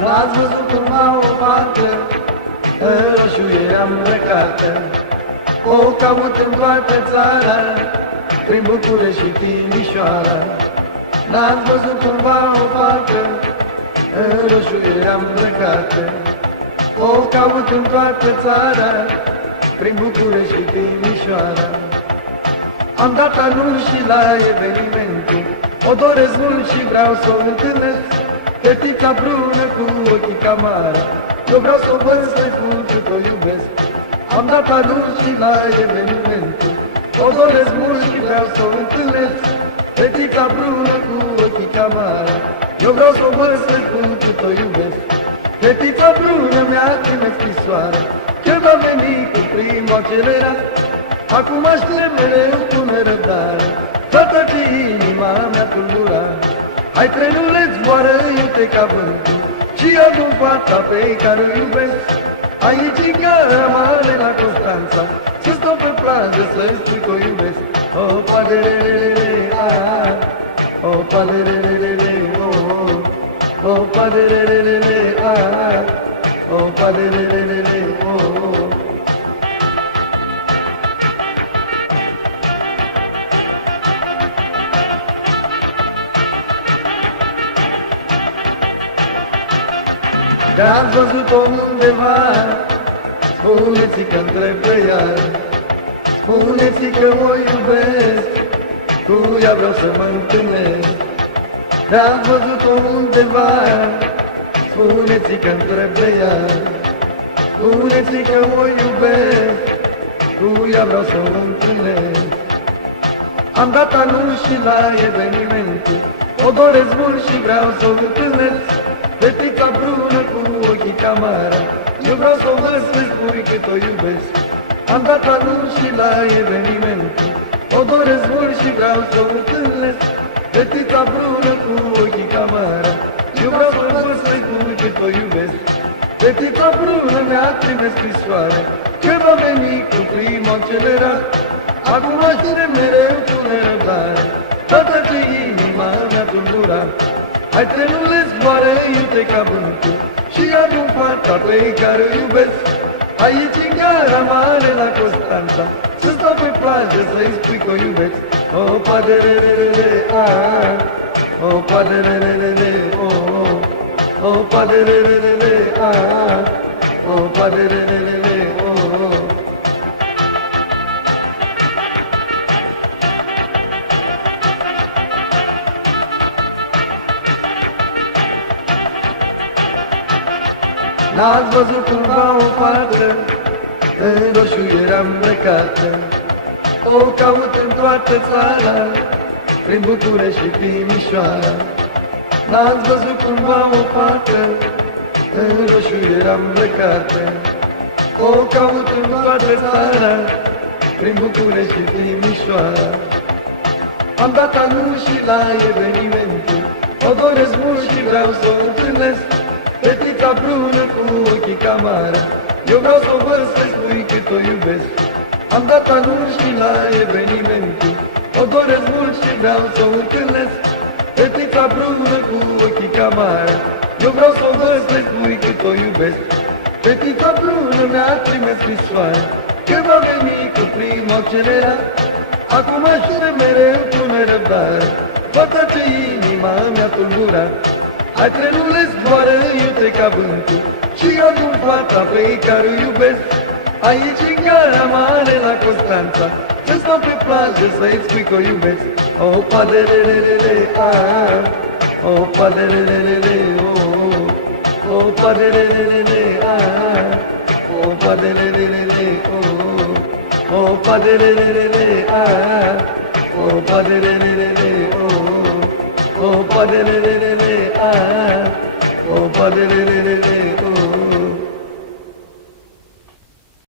N-ați văzut cum au o parcă în roșie am îmbrăcată, o caut în toată țara, prin București și Timișoara. N-ați văzut cumva o parcă în roșie am îmbrăcată, o caut în toată țara, prin București și Timișoara. Am dat anunț și la evenimentul, o doresc mult și vreau să o întâlnesc, fetița brună cu ochii camara. Eu vreau să o văd, să-i spun cât o iubesc. Am dat anunț și la evenimentul, o doresc mult și vreau să o întâlnesc, fetița brună cu ochii camara. Eu vreau să o văd, să-i spun cât o iubesc. Fetița brună mi-a trimis scrisoare, că va veni cu primul accelerat. Acum aștept mereu cu nerăbdare, toată ce inima mea tulbura. Hai trenule, zboară iute ca vântul și adu fata pe care o iubesc. Aici în gara mare la Constanța, să stau pe plajă să-i spui că o iubesc. O, paderelele, aaa, o, paderelele, o, o, paderelele, aaa, o, paderelele, o. Te-ați văzut-o undeva, spuneți-i că întreb pe ea, spuneți-i că o iubesc, cu ea vreau să mă întâlnesc. Te-ați văzut-o undeva, spuneți-i că întreb pe ea, spuneți-i că o iubesc, cu ea vreau să mă întâlnesc. Am dat anunț și la evenimentul, o doresc mult și vreau să o întâlnesc, fetița brună cu ochii camara. Eu vreau să o văd, să-i spui cât o iubesc. Am dat anunț și la evenimentul, o doresc mult și vreau să o întâlnesc, fetița brună cu ochii camara. Eu vreau să o văd, să-i spui cât o iubesc. Fetița brună mi-a trimis scrisoare, că va veni cu primul accelerat. Acum aștept mereu cu nerăbdare, toată ce inima mea tulbura. Hai trenule, zboară iute ca vântul și adu fata pe care o iubesc. Aici în gara mare la Constanța, să stau pe plajă să-i spui că o iubesc. O, paderelele, aaa, o, paderelele, o, o, paderelele, aaa, o, paderelele, o. N-ați văzut cumva o fată în roșu era îmbrăcată, o caut în toată țara, prin București și Timișoara. N-ați văzut cumva o fată în roșu era îmbrăcată, o caut în toată țara, prin București și Timișoara. Am dat anunț și la evenimentul, o doresc mult și vreau să o întâlnesc, fetița brună cu ochii camara. Eu vreau să o văd, să-i spui cât o iubesc. Am dat anunț și la evenimentul, o doresc mult și vreau să o întâlnesc, fetița brună cu ochii camara. Eu vreau să o văd, să-i spui cât o iubesc. Fetița brună mi-a trimis scrisoare, că va veni cu primul accelerat. Acum aștept mereu cu nerăbdare, toată ce inima mi-a tulburat. Hai trenule, zboară iute ca vântul și adu fata pe care o iubesc. Aici în gara mare la Constanța, să stau pe plajă să-i spui că o iubesc. O, paderelele, aaa, o, paderelele, o, o, paderelele, aaa, o, paderelele, o, o, paderelele, aaa, o, paderelele, o, o, paderelele, aaa, o, paderelele, o.